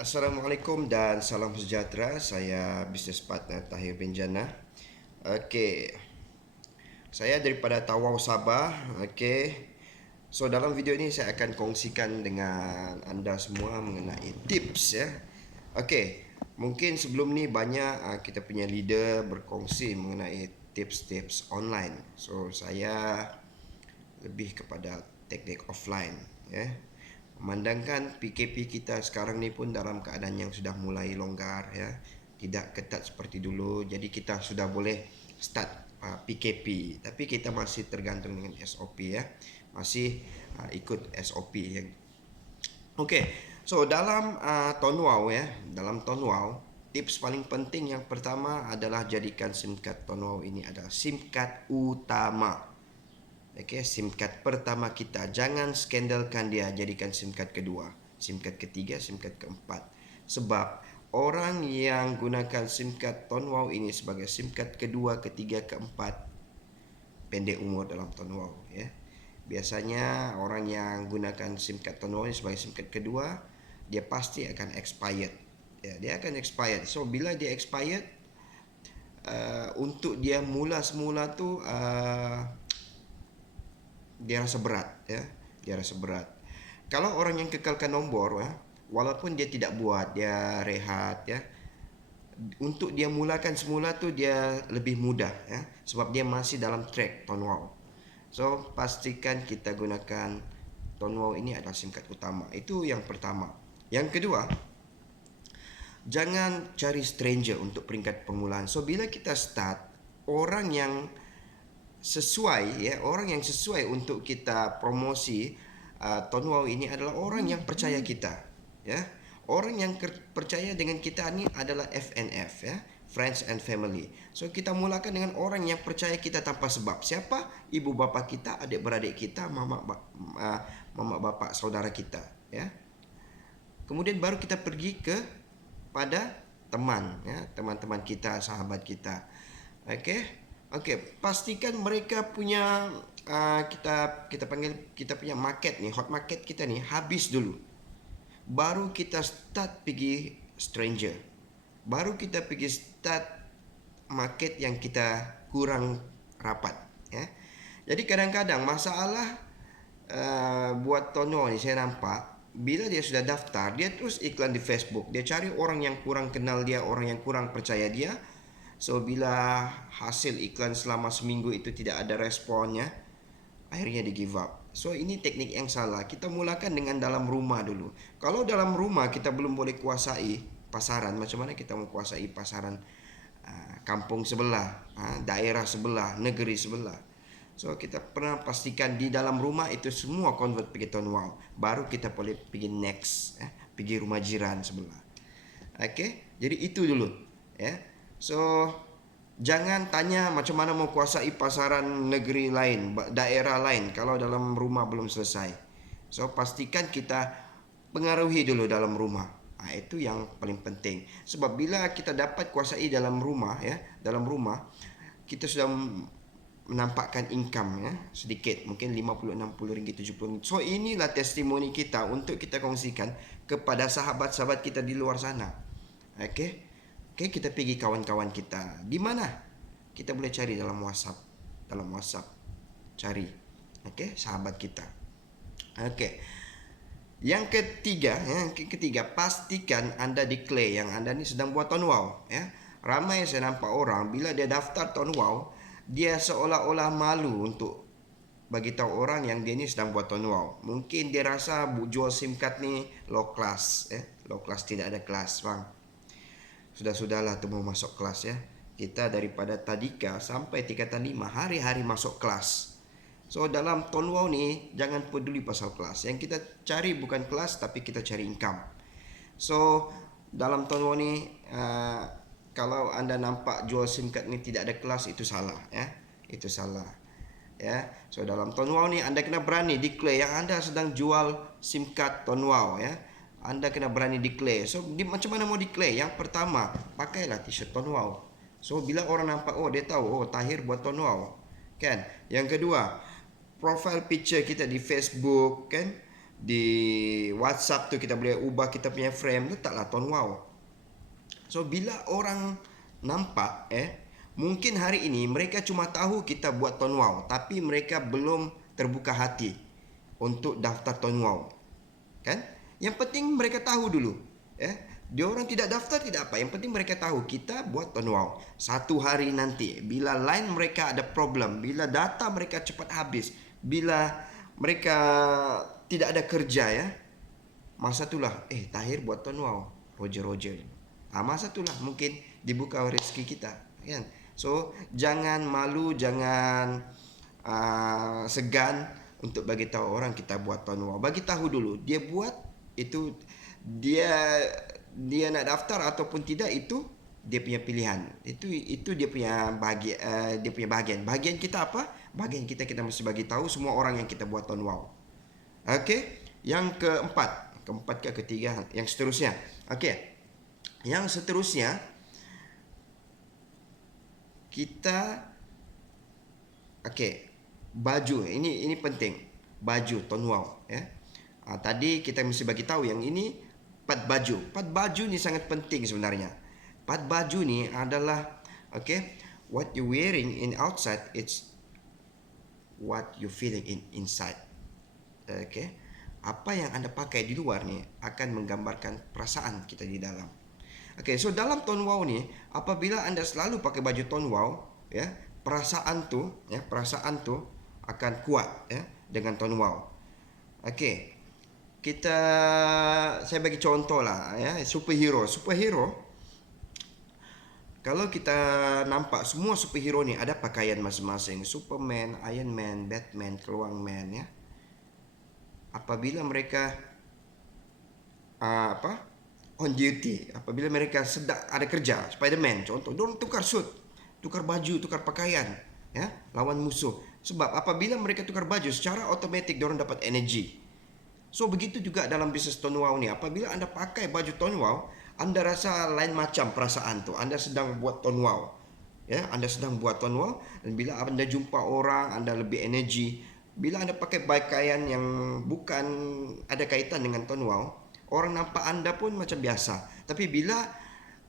Assalamualaikum dan salam sejahtera. Saya Business Partner Tahir Benjana. Okey, saya daripada Tawau Sabah. Okey. So dalam video ini saya akan kongsikan dengan anda semua mengenai tips ya. Okey, mungkin sebelum ni banyak kita punya leader berkongsi mengenai tips-tips online. So saya lebih kepada teknik offline ya. Memandangkan PKP kita sekarang ni pun dalam keadaan yang sudah mulai longgar ya, tidak ketat seperti dulu, jadi kita sudah boleh start PKP, tapi kita masih tergantung dengan SOP ya, masih ikut SOP ya. Okey, so dalam Tonwau ya, dalam Tonwau tips paling penting yang pertama adalah jadikan SIM card Tonwau ini adalah SIM card utama. Okey, SIM card pertama kita, jangan skandalkan dia, jadikan SIM card kedua, SIM card ketiga, SIM card keempat. Sebab orang yang gunakan SIM card Tonwau ini sebagai SIM card kedua, ketiga, keempat, pendek umur dalam Tonwau ya. Biasanya orang yang gunakan SIM card Tonwau ini sebagai SIM card kedua, dia pasti akan expired. Ya, dia akan expired. So bila dia expired, untuk dia mula semula tu dia rasa berat ya, dia rasa berat. Kalau orang yang kekalkan nombor ya, walaupun dia tidak buat, dia rehat ya, untuk dia mulakan semula tu dia lebih mudah ya, sebab dia masih dalam track Tonwau. So pastikan kita gunakan Tonwau ini adalah SIM card utama. Itu yang pertama. Yang kedua, jangan cari stranger untuk peringkat permulaan. So bila kita start, orang yang sesuai ya, orang yang sesuai untuk kita promosi Tonwau ini adalah orang yang percaya kita ya. Orang yang percaya dengan kita ni adalah FNF ya, Friends and Family. So kita mulakan dengan orang yang percaya kita tanpa sebab. Siapa? Ibu bapa kita, adik-beradik kita, mama bapak saudara kita ya. Kemudian baru kita pergi ke pada teman ya, teman-teman kita, sahabat kita. Okey, pastikan mereka punya kita panggil, kita punya market ni, hot market kita ni habis dulu. Baru kita start pergi stranger. Baru kita pergi start market yang kita kurang rapat ya. Jadi kadang-kadang masalah buat Tonwau ni saya nampak, bila dia sudah daftar, dia terus iklan di Facebook. Dia cari orang yang kurang kenal dia, orang yang kurang percaya dia. So bila hasil iklan selama seminggu itu tidak ada responnya, akhirnya dia give up. So ini teknik yang salah. Kita mulakan dengan dalam rumah dulu. Kalau dalam rumah kita belum boleh kuasai pasaran, macam mana kita mau kuasai pasaran kampung sebelah, daerah sebelah, negeri sebelah? So kita pernah pastikan di dalam rumah itu semua convert pergi Tonwau. Baru kita boleh pergi next, pergi rumah jiran sebelah. Okey, jadi itu dulu ya. So jangan tanya macam mana mau kuasai pasaran negeri lain, daerah lain kalau dalam rumah belum selesai. So pastikan kita pengaruhi dulu dalam rumah. Itu yang paling penting. Sebab bila kita dapat kuasai dalam rumah ya, dalam rumah kita sudah menampakkan income ya, sedikit, mungkin 50, 60 ringgit, 70 ringgit. So inilah testimoni kita untuk kita kongsikan kepada sahabat-sahabat kita di luar sana. Okey. Okey, kita pergi kawan-kawan kita. Di mana? Kita boleh cari dalam WhatsApp. Dalam WhatsApp. Cari. Okey, sahabat kita. Okey. Yang ketiga, pastikan anda declare yang anda ni sedang buat Tonwau ya. Ramai saya nampak orang bila dia daftar Tonwau, dia seolah-olah malu untuk bagi tahu orang yang dia ni sedang buat Tonwau. Mungkin dia rasa jual SIM card ni low class ya. Low class, tidak ada kelas, bang. Sudahlah tu mau masuk kelas ya. Kita daripada tadika sampai tingkatan 5 hari-hari masuk kelas. So dalam Tonwau ni jangan peduli pasal kelas. Yang kita cari bukan kelas, tapi kita cari income. So dalam Tonwau ni kalau anda nampak jual SIM card ni tidak ada kelas, itu salah ya. Itu salah ya. So dalam Tonwau ni anda kena berani declare yang anda sedang jual SIM card Tonwau ya. Anda kena berani declare. So macam mana mau declare? Yang pertama, pakailah t-shirt Tonwau. So bila orang nampak, oh dia tahu, oh Tahir buat Tonwau kan. Yang kedua, profile picture kita di Facebook kan, di WhatsApp tu kita boleh ubah kita punya frame, letaklah tone wow. So bila orang nampak mungkin hari ini mereka cuma tahu kita buat tone wow, tapi mereka belum terbuka hati untuk daftar tone wow. Kan? Yang penting mereka tahu dulu. Dia orang tidak daftar tidak apa, yang penting mereka tahu kita buat tone wow. Satu hari nanti bila line mereka ada problem, bila data mereka cepat habis, bila mereka tidak ada kerja masa itulah Tahir buat tone wow, Roger. Masa itulah mungkin dibuka rezeki kita, kan? So jangan malu, jangan segan untuk bagi tahu orang kita buat tone wow. Bagi tahu dulu dia buat itu, dia nak daftar ataupun tidak itu dia punya pilihan. Itu dia punya bahagian. Bahagian kita apa? Bahagian kita mesti bagi tahu semua orang yang kita buat tone wow. Okey, yang keempat ke ketiga, yang seterusnya. Okey. Yang seterusnya kita baju. Ini penting. Baju tone wow tadi kita mesti bagi tahu yang ini part baju. Part baju ni sangat penting sebenarnya. Part baju ni adalah what you wearing in outside, it's what you feeling inside. Apa yang anda pakai di luar ni akan menggambarkan perasaan kita di dalam. So dalam tone wow ni, apabila anda selalu pakai baju tone wow, perasaan tu akan kuat dengan tone wow. Saya bagi contoh lah superhero. Kalau kita nampak semua superhero ni ada pakaian masing-masing. Superman, Iron Man, Batman, Keluang Man apabila mereka on duty, apabila mereka sedang ada kerja, Spiderman contoh, diorang tukar suit, tukar baju, tukar pakaian lawan musuh. Sebab apabila mereka tukar baju, secara automatik diorang dapat energi. So begitu juga dalam bisnes tone wow ni. Apabila anda pakai baju tone wow, anda rasa lain macam perasaan tu. Anda sedang buat tone wow. Anda sedang buat tone wow, dan bila anda jumpa orang, anda lebih energi. Bila anda pakai pakaian yang bukan ada kaitan dengan tone wow, orang nampak anda pun macam biasa. Tapi bila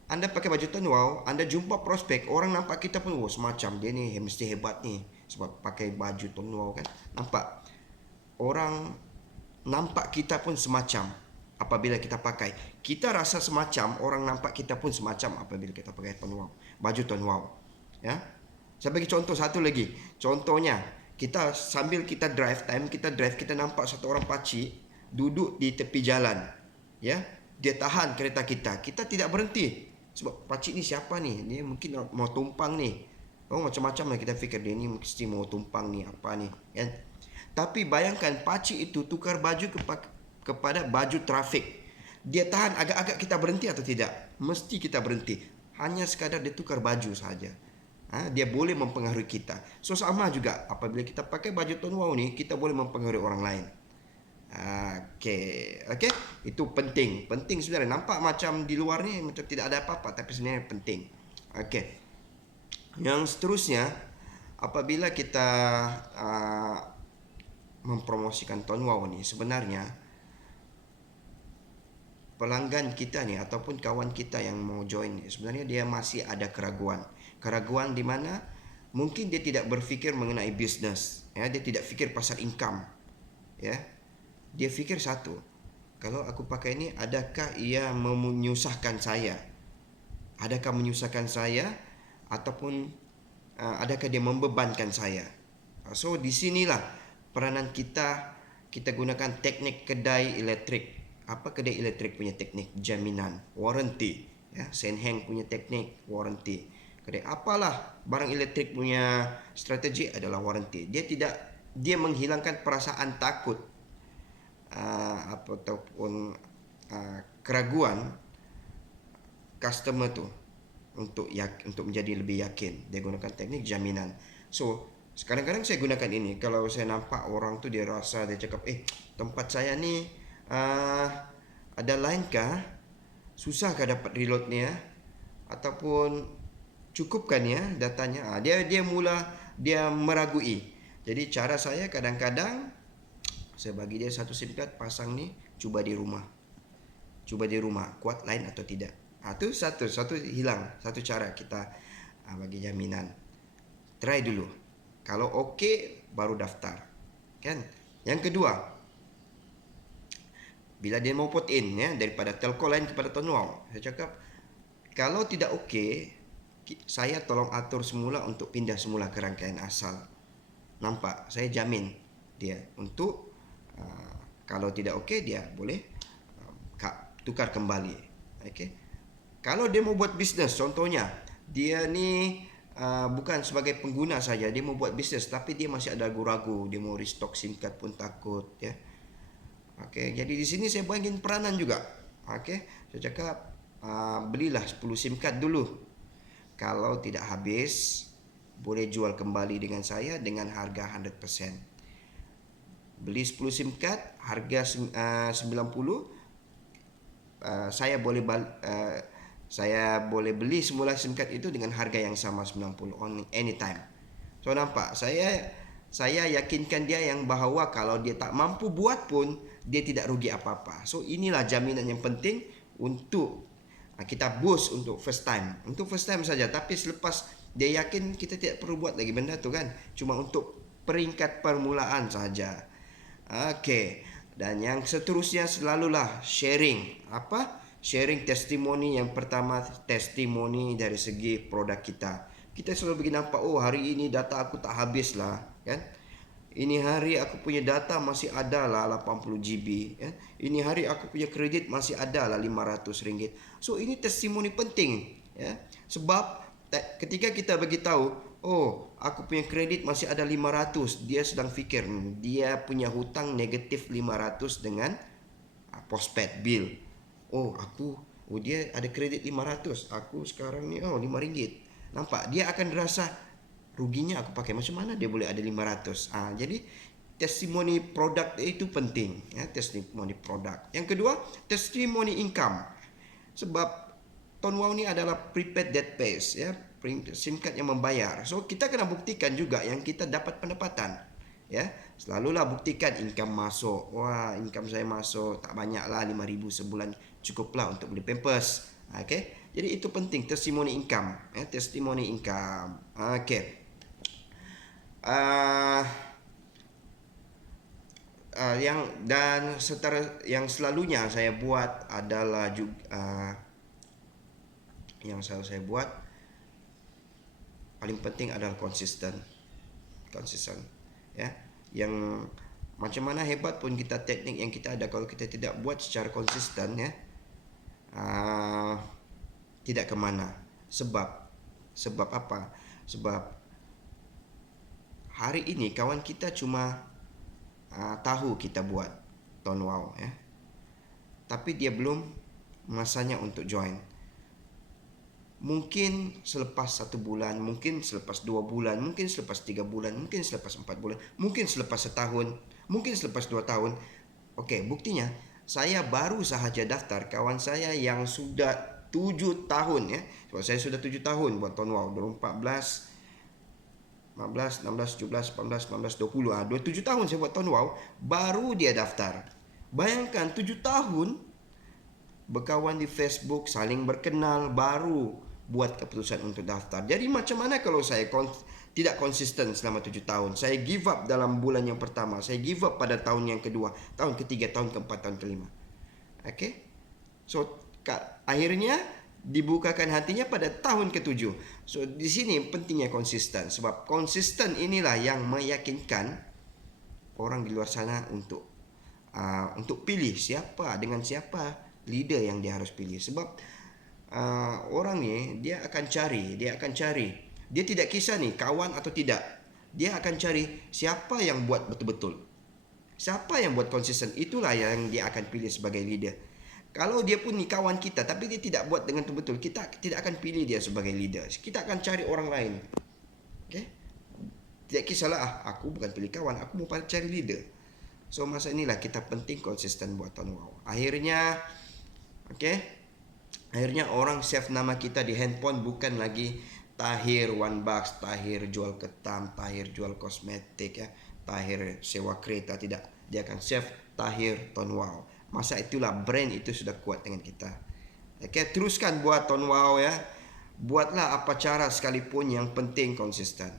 anda pakai baju tone wow, anda jumpa prospek, orang nampak kita pun semacam dia ni mesti hebat ni sebab pakai baju tone wow, kan? Nampak orang nampak kita pun semacam apabila kita pakai. Kita rasa semacam, orang nampak kita pun semacam apabila kita pakai tone wow, baju tone wow. Saya bagi contoh satu lagi. Contohnya, sambil kita drive, kita nampak satu orang pakcik duduk di tepi jalan. Dia tahan kereta kita. Kita tidak berhenti. Sebab pakcik ni siapa ni? Dia mungkin mau tumpang ni. Macam-macam lah kita fikir, dia ni mesti mau tumpang ni, apa ni, kan? Tapi bayangkan pakcik itu tukar baju kepada baju trafik. Dia tahan agak-agak kita berhenti atau tidak? Mesti kita berhenti. Hanya sekadar dia tukar baju saja. Dia boleh mempengaruhi kita. So sama juga apabila kita pakai baju tone wow ni, kita boleh mempengaruhi orang lain. Itu penting. Penting sebenarnya. Nampak macam di luar ni macam tidak ada apa-apa, tapi sebenarnya penting. Yang seterusnya, apabila kita mempromosikan tone wow ni, sebenarnya pelanggan kita ni ataupun kawan kita yang mau join ni, sebenarnya dia masih ada keraguan di mana mungkin dia tidak berfikir mengenai bisnes, dia tidak fikir pasal income, dia fikir satu, kalau aku pakai ni adakah ia menyusahkan saya, ataupun adakah dia membebankan saya. So di sinilah peranan kita gunakan teknik kedai elektrik. Apa kedai elektrik punya teknik? Jaminan, warranty. Senheng punya teknik, warranty. Kedai apalah barang elektrik punya strategi adalah warranty. Dia menghilangkan perasaan takut ataupun keraguan customer tu untuk menjadi lebih yakin. Dia gunakan teknik jaminan. So kadang-kadang saya gunakan ini. Kalau saya nampak orang tu dia rasa, dia cakap, tempat saya ni ada line kah? Susah kah dapat reload ni ataupun cukupkan datanya? Dia meragui. Jadi cara saya kadang-kadang Saya bagi dia satu SIM card, pasang nih, coba di rumah, kuat line atau tidak. Itu satu hilang, satu cara kita bagi jaminan. Try dulu, kalau oke baru daftar, kan? Yang kedua, bila dia mau port in ya, daripada telco lain kepada Tuan Wow, saya cakap kalau tidak oke, saya tolong atur semula untuk pindah semula ke rangkaian asal. Nampak, saya jamin dia untuk kalau tidak oke, dia boleh tukar kembali. Okay? Kalau dia mau buat bisnes, contohnya dia ni bukan sebagai pengguna saja, dia mau buat bisnes tapi dia masih ada ragu-ragu, dia mau restock SIM card pun takut ya. Okey, jadi di sini saya bagi peranan juga. Okey, saya cakap belilah 10 SIM card dulu. Kalau tidak habis, boleh jual kembali dengan saya dengan harga 100%. Beli 10 SIM card harga 90, saya boleh beli semula SIM card itu dengan harga yang sama 90 on anytime. So nampak, saya yakinkan dia yang bahawa kalau dia tak mampu buat pun dia tidak rugi apa-apa. So inilah jaminan yang penting untuk kita boost untuk first time. Untuk first time saja, tapi selepas dia yakin, kita tidak perlu buat lagi benda tu kan. Cuma untuk peringkat permulaan saja. Okey. Dan yang seterusnya selalulah sharing. Apa? Sharing testimoni. Yang pertama, testimoni dari segi produk kita. Kita selalu begini nampak, oh hari ini data aku tak habis lah, kan? Ini hari aku punya data masih ada lah 80 GB ya. Ini hari aku punya kredit masih ada lah RM500. So ini testimoni penting ya. Sebab ketika kita bagi tahu, oh aku punya kredit masih ada 500, dia sedang fikir dia punya hutang negatif 500 dengan postpaid bill. Oh dia ada kredit 500, aku sekarang ni RM5. Nampak, dia akan rasa ruginya aku pakai, macam mana dia boleh ada 500. Jadi testimoni produk itu penting ya, testimoni produk. Yang kedua, testimoni income. Sebab Tuan Wow ni adalah prepaid that pays ya, SIM card yang membayar. So kita kena buktikan juga yang kita dapat pendapatan ya. Selalulah buktikan income masuk. Wah, income saya masuk tak banyaklah, 5,000 sebulan cukuplah untuk beli Pampers. Okey. Jadi itu penting, testimoni income ya, testimoni income. Okey. Yang selalunya saya buat adalah juga yang selalu saya buat paling penting adalah konsisten ya. Yang macam mana hebat pun kita teknik yang kita ada, kalau kita tidak buat secara konsisten ya, tidak ke mana. Sebab apa? Sebab hari ini kawan kita cuma tahu kita buat Tuan Wow ya, tapi dia belum masanya untuk join. Mungkin selepas 1 bulan, mungkin selepas 2 bulan, mungkin selepas 3 bulan, mungkin selepas 4 bulan, mungkin selepas setahun, mungkin selepas 2 tahun. Okey, buktinya saya baru sahaja daftar kawan saya yang sudah 7 tahun ya. Sebab saya sudah 7 tahun buat Tuan Wow, 2014, 15, 16, 17, 18, 19, 20. 27 tahun saya buat Tuan Wow, baru dia daftar. Bayangkan 7 tahun berkawan di Facebook, saling berkenal, baru buat keputusan untuk daftar. Jadi macam mana kalau saya tidak konsisten selama 7 tahun? Saya give up dalam bulan yang pertama, saya give up pada tahun yang kedua, tahun ketiga, tahun keempat, tahun kelima. Okay? So akhirnya dibukakan hatinya pada tahun ke-7. So di sini pentingnya konsisten, sebab konsisten inilah yang meyakinkan orang di luar sana untuk pilih siapa leader yang dia harus pilih. Sebab orang ni dia akan cari, dia tidak kisah ni kawan atau tidak, dia akan cari siapa yang buat betul-betul, siapa yang buat konsisten, itulah yang dia akan pilih sebagai leader. Kalau dia pun ni kawan kita tapi dia tidak buat dengan betul-betul, kita tidak akan pilih dia sebagai leader. Kita akan cari orang lain. Okey? Tidak kisahlah, aku bukan pilih kawan, aku mau cari leader. So masa inilah kita penting konsisten buat Tuan Wow. Akhirnya orang save nama kita di handphone, bukan lagi Tahir One Bucks, Tahir jual ketam, Tahir jual kosmetik ya, Tahir sewa kereta, tidak. dia akan save Tahir Tonwau. Masa itulah brand itu sudah kuat dengan kita. Oke, teruskan buat Tonwau ya. Buatlah apa cara sekalipun, yang penting konsisten.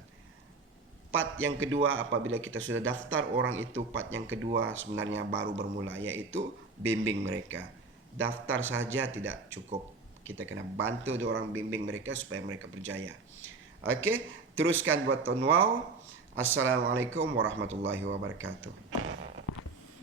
Part yang kedua, apabila kita sudah daftar orang itu, part yang kedua sebenarnya baru bermula, yaitu bimbing mereka. Daftar saja tidak cukup. Kita kena bantu orang, bimbing mereka supaya mereka berjaya. Oke, teruskan buat Tonwau. Assalamualaikum warahmatullahi wabarakatuh.